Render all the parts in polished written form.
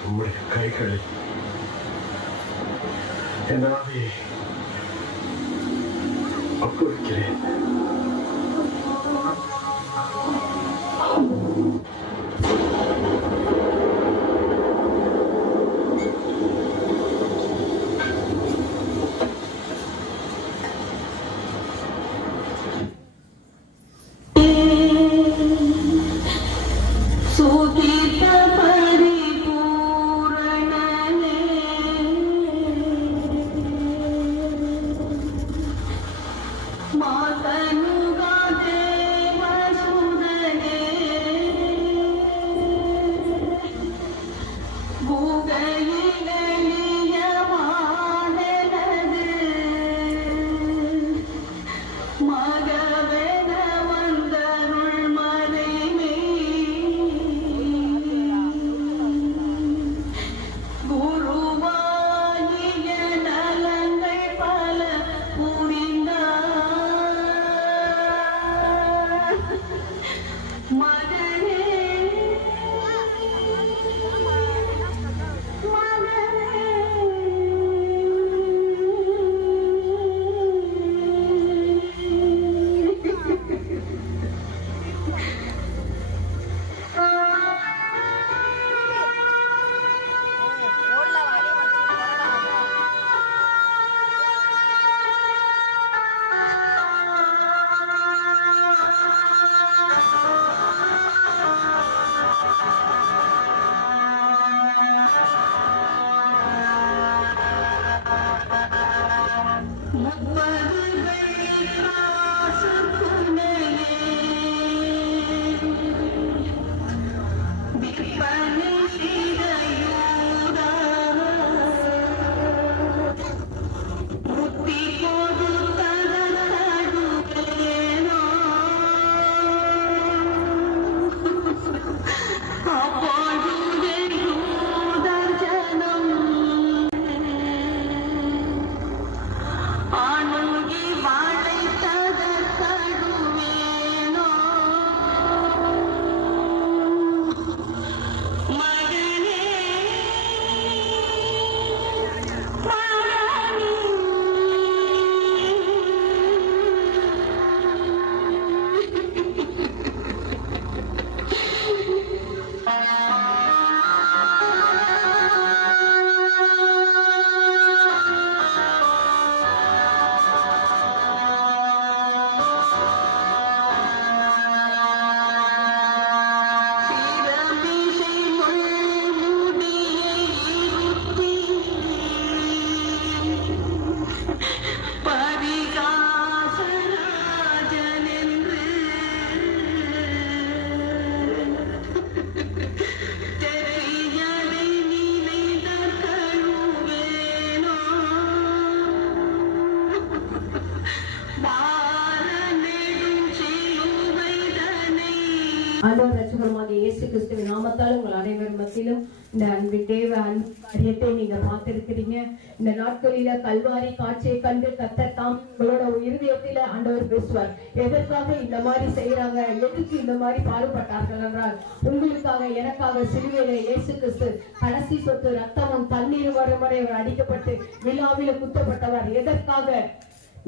നമ്മുടെ കൈകളിൽ என் ஆவியை ஒப்புவிக்கிறேன். ஆண்டவர் ரட்சகருமாகிய இயேசு கிறிஸ்துவின் நாமத்தால் உங்கள் அனைவர் மத்தியிலும் இந்த அன்பின் தேவ அன்பு காரியத்தை நீங்க பார்த்திருக்கிறீங்க. இந்த நாட்களில கல்வாரி காட்சியை கண்டு கர்த்தர் தாம் உங்களோட இருதயத்தில ஆண்டவர் பேசுவார். எதற்காக இந்த மாதிரி செய்யறாங்க, எதுக்கு இந்த மாதிரி பாடுபட்டார்கள் என்றால் உங்களுக்காக எனக்காக சிலுவையில இயேசு கிறிஸ்து கடைசி சொத்து ரத்தமும் தண்ணீர் வரும் வரை அவர் அடிக்கப்பட்டு விழாவில குத்தப்பட்டவர். எதற்காக?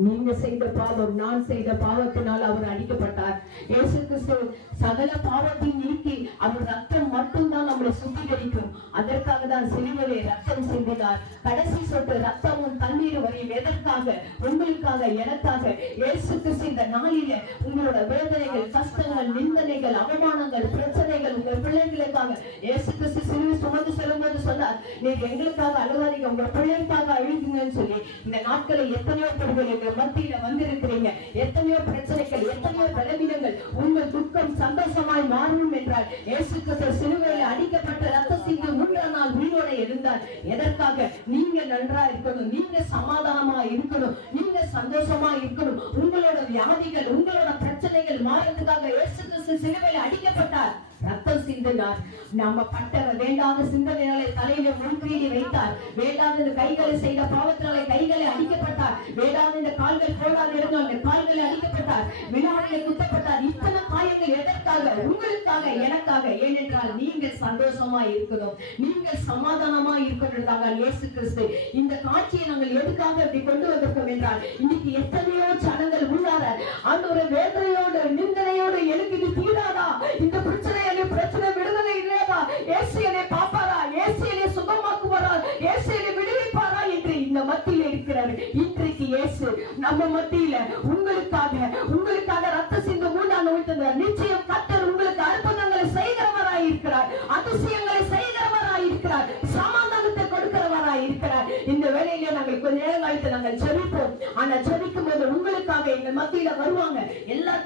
நீங்க செய்த பாவம், நான் செய்த பாவத்தினால் அவர் அடிக்கப்பட்டார். இயேசு கிறிஸ்து சகல பாவத்தை நீக்கி அவர் ரத்தம் மட்டும்தான் நம்மளை சுத்திகரிக்கும். அதற்காக தான் சிலுவையிலே ரத்தம் சிந்தினார். கடைசி சொட்டு ரத்தமும் தண்ணீர் வரையும் எதற்காக? உங்களுக்காக, எனக்காக. இயேசு கிறிஸ்து இந்த நாளில உங்களோட வேதனைகள், கஷ்டங்கள், நிந்தனைகள், அவமானங்கள், பிரச்சனைகள் உங்கள் பிள்ளைகளுக்காக இயேசு கிறிஸ்து சிலுவை சுமந்து செல்லும்போது சொன்னார், நீங்க எங்களுக்காக அழுவாதீங்க, உங்க பிள்ளைக்காக அழுகுங்கன்னு சொல்லி. இந்த நாட்களை எத்தனையோ பேர்கள் மத்தியில வந்திருக்கிறீங்க. எத்தனையோ பிரச்சனைகள், எத்தனையோ பலவீனங்கள், உங்கள் துக்கம் சந்தோஷமாய் மாறும் என்றால் இயேசு கிறிஸ்து சிலுவையில் அடிக்கப்பட்ட ரத்த சிந்தி 3ஆம் நாள் உயிரோட எழுந்தார். எதற்காக? நீங்க நன்றா இருக்கணும், நீங்க சமாதானமா இருக்கணும், நீங்க சந்தோஷமா இருக்கணும். உங்களோட வியாதிகள், உங்களோட பிரச்சனைகள் மாறதுக்காக இயேசு கிறிஸ்து சிலுவையில் அடிக்கப்பட்டார். ரத்தம் சிந்த சிந்தினார். நம்ம பட்ட வேண்டாத சிந்தனைகளை தலையில முன்கிரீடி வைத்தார். வேண்டாத இந்த கைகளை செய்த பாவத்தினாலே கைகளை அடிக்கப்பட்டார். வேண்டாத இந்த கால்கள் போடாது இருந்தால் அந்த கால்களை அடிக்கப்பட்டார். வினாடியில் குத்தப்பட்டார். இத்தனை காயங்கள் எதற்காக? உங்களுக்காக, எனக்காக. ஏனென்றால் நீங்கள் சந்தோஷமா இருக்கணும், நீங்கள் சமாதானமா இருக்கணும்ன்றதாக இயேசு கிறிஸ்து இந்த காட்சியை நாங்கள் எதுக்காக இப்படி கொண்டு வந்திருக்கோம் என்றால், இன்னைக்கு எத்தனையோ ஜனங்கள் உள்ளார அந்த ஒரு வேதனையோடு நிந்தனையோடு எனக்கு இது தீராதா, இந்த பிரச்சனை விடுதலை இல்லையா, இயேசு என்னை பாப்பாரா, இயேசு என்னை சுகமாக்குவாரா, இயேசு என்னை விடுவிப்பாரா என்று இந்த மத்தியில் இருக்கிறார். இன்றைக்கு இயேசு நம்ம மத்தியில உங்களுக்காக ரத்த சிந்து மூன்றாம் நோய்த்தவர். நிச்சயம் கர்த்தர் உங்களுக்கு அற்புதங்களை செய்கிறவராய் இருக்கிறார், அதிசயங்களை செய்கிறவராய் இருக்கிறார், சமாதானத்தை கொடுக்கிறவராய் இருக்கிறார். இந்த வேளையில நாங்கள் கொஞ்ச நேரம் கழித்து நாங்கள் ஜெபிப்போம். ஆனா ஜெபிக்கும் போது உங்களுக்காக எங்கள் மத்தியில வருவாங்க எல்லா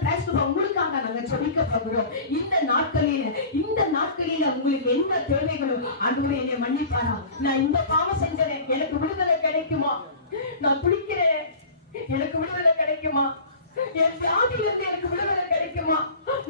உங்களுக்காக நாங்கள் ஜெபிக்க போகிறோம். இந்த நாட்களில உங்களுக்கு என்ன தேவைகளும் ஆண்டவரே என்னை மன்னிப்பாரா, நான் இந்த பாவம் செஞ்சேன் எனக்கு விடுதலை கிடைக்குமா, நான் குடிக்கிறேன் எனக்கு விடுதலை கிடைக்குமா, என் வியாதியிலிருந்து எனக்கு விடுதலை கிடைக்குமா,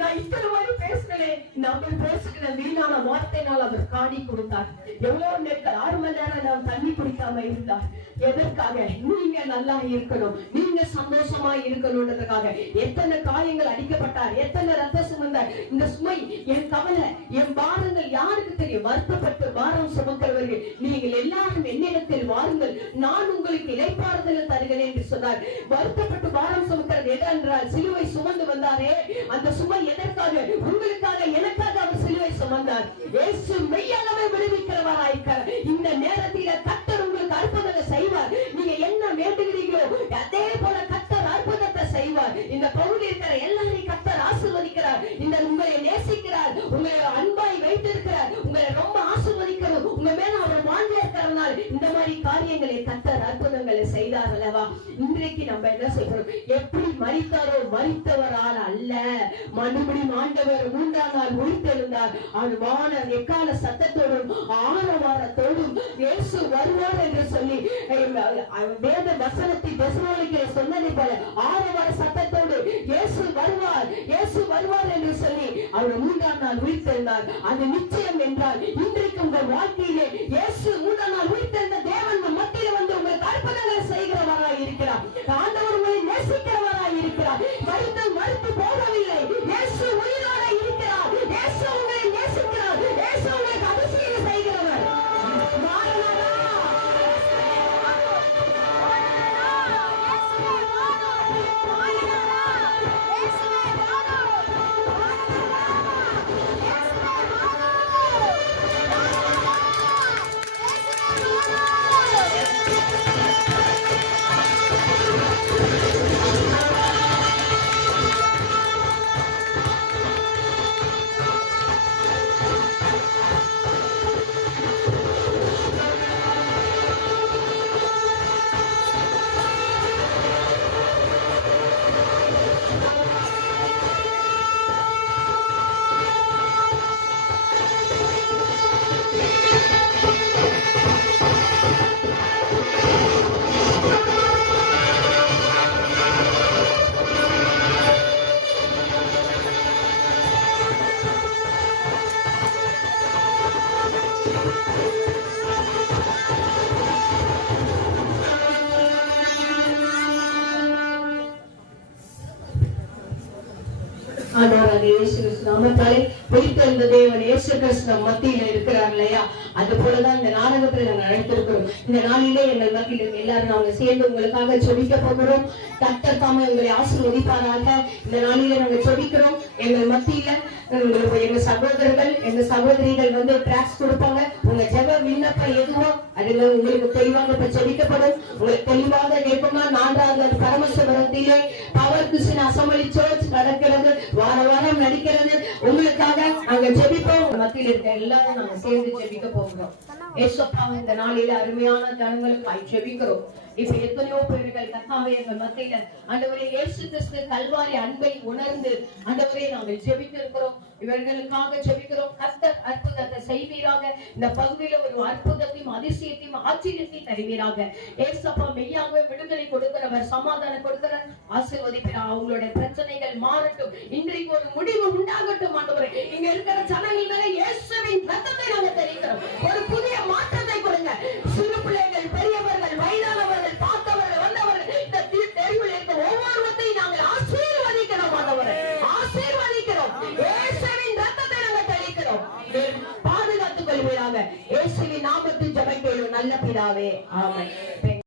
நான் இத்தனை மாதிரி பேசுகிறேன், நான் பேசுகிற வீணான வார்த்தையினால் அவர் காடி கொடுத்தார். எவ்வளவு நேரம் 6 மணி நேரம் நான் தண்ணி குடிக்காம இருந்தார். எதற்காக? நீங்க நல்லா இருக்கணும், நீங்க சந்தோஷமா இருக்கணும்ன்றதுக்காக. எத்தனை காயங்கள் அடிக்கப்பட்டார், எத்தனை ரத்த சுமந்தார். இந்த சுமை, என் கவலை, என் பாரங்கள் யாருக்கு தெரியும்? வருத்தப்பட்டு பாரம் சுமக்கிறவர்கள் நீங்கள் எல்லாரும் என்னிடத்தில் வாருங்கள், நான் உங்களுக்கு இளைப்பாறுதல் தருகிறேன் என்று சொன்னார். வருத்தப்பட்டு பாரம் சுமக்கிறது எதென்றால் சிலுவை சுமந்து வந்தாரே, அந்த சுமை எதற்காக? உங்களுக்காக, எனக்காக அவர் சிலுவை சுமந்தார். இயேசு மெய்யாகவே விடுவிக்கிறவராயிருக்கிறார். இந்த நேரத்தில கர்த்தர் உங்களுக்கு அற்புதத்தை செய்வார். நீங்க என்ன வேண்டுகிறீர்களோ அதே போல கர்த்தர் அற்புதத்தை செய்வார். இந்த பகுதியில் இருக்கிற எல்லாரையும் கர்த்தர் ஆசீர்வதிக்கிறார். இந்த உங்களை நேசிக்கிறார், உங்களை அன்பாய் வைத்திருக்கிறார், உங்களை ரொம்ப ஆசீர்வதிக்கிறார். உங்க மேல அவர் வாழ்ந்து இருக்கிறதுனால இந்த மாதிரி காரியங்களை கர்த்தர் அற்புதங்களை செய்தார் அல்லவா? இன்றைக்கு நம்ம என்ன செய்கிறோம்? எப்படி மரித்தாரோ மரித்தவரால் அல்ல, மறுபடியும் ஆண்டவர் 3ஆம் நாள் உயிர்த்தெழுந்தார். அவர் வான எக்கால சத்தத்தோடும் ஆரவாரத்தோடும் இயேசு வருவார் என்று சொல்லி வேத வசனத்தில் தெசலோனிக்கேயர் சொன்னதை போல ஆரவார சத்தத்தோடு இயேசு வருவார், இயேசு வருவார் என்று சொல்லி அவர் 3ஆம் நாள் உயிர்த்தெழுந்தார். அது நிச்சயம் என்றால் இன்றைக்கு உங்கள் வாழ்க்கையிலே இயேசு 3ஆம் நாள் உயிர்த்தெழுந்த தேவன் மத்தியில் வந்து உங்களுக்கு அற்புதங்களை செய்கிறவராய் இருக்கிறார். ஆண்டவர் உங்களை நேசிக்கிறவராய் இருக்கிறார். மறுத்து போகவில்லை. இயேசு உயிரோட இருக்கிறார். இயேசு உங்களை நேசிக்கிறார். இயேசு உங்களுக்கு அதிசயம் செய்கிறவர். மத்தியில இருக்கிறார் இல்லையா? அது போலதான் இந்த நாடகத்துல நாங்கள் அழைத்திருக்கிறோம். இந்த நாளிலே எங்கள் மத்தியில் எல்லாரும் நாங்கள் சேர்ந்து உங்களுக்காக ஜெபிக்க போகிறோம். கர்த்தர் தாமே உங்களை ஆசீர்வதிப்பாராக. இந்த நாளிலே நாங்கள் ஜெபிக்கிறோம். எங்கள் மத்தியில எங்க சகோதரர்கள், எங்க சகோதரிகள் வந்து டிராக்ஸ் கொடுப்பாங்க. உங்க ஜெப விண்ணப்பம் எதுவோ அதுல உங்களுக்கு தெளிவாக ஜெபிக்கப்படும். உங்களுக்கு தெளிவாக கேட்குமா? 4வது பரமேஸ்வரத்திலே பவர் கிறிஸ்டியன் அசெம்பிளி சர்ச் நடக்கிறது, வாரம் நடிக்கிறது. உங்களுக்காக நாங்க ஜெபிப்போம். மத்தியில் இருக்க எல்லாரும் நாங்க சேர்ந்து ஜெபிக்க போகிறோம். ஏசப்பா, இந்த நாளில அருமையான ஜனங்களுக்கு ஜெபிக்கிறோம். இப்ப எத்தனையோ பேர்கள் கர்த்தாவே எங்கள் மத்தியில ஆண்டவரே இயேசு கிறிஸ்து கல்வாரி அன்பை உணர்ந்து ஆண்டவரே நாங்கள் ஜெபிக்கிறோம். இவர்களுக்காக ஜெபிக்கிறோம். கர்த்தர் அற்புதத்தை செய்வீராக. இந்த பகுதியில ஒரு அற்புதத்தையும் அதிசயத்தையும் ஆச்சரியத்தையும் தருவீராக. ஏசப்பா மெய்யாகவே விடுதலை கொடுக்கிறவர், சமாதானம் கொடுக்கிறார், ஆசீர்வதிக்கிறார். அவங்களுடைய பிரச்சனைகள் மாறட்டும். இன்றைக்கு ஒரு முடிவு உண்டாகட்டும் ஆண்டவரே. இங்க இருக்கிற ஜனங்கள் இயேசுவின் நாமத்தில் ஜெபிக்கிறோம் நல்ல பிதாவே ஆமென்.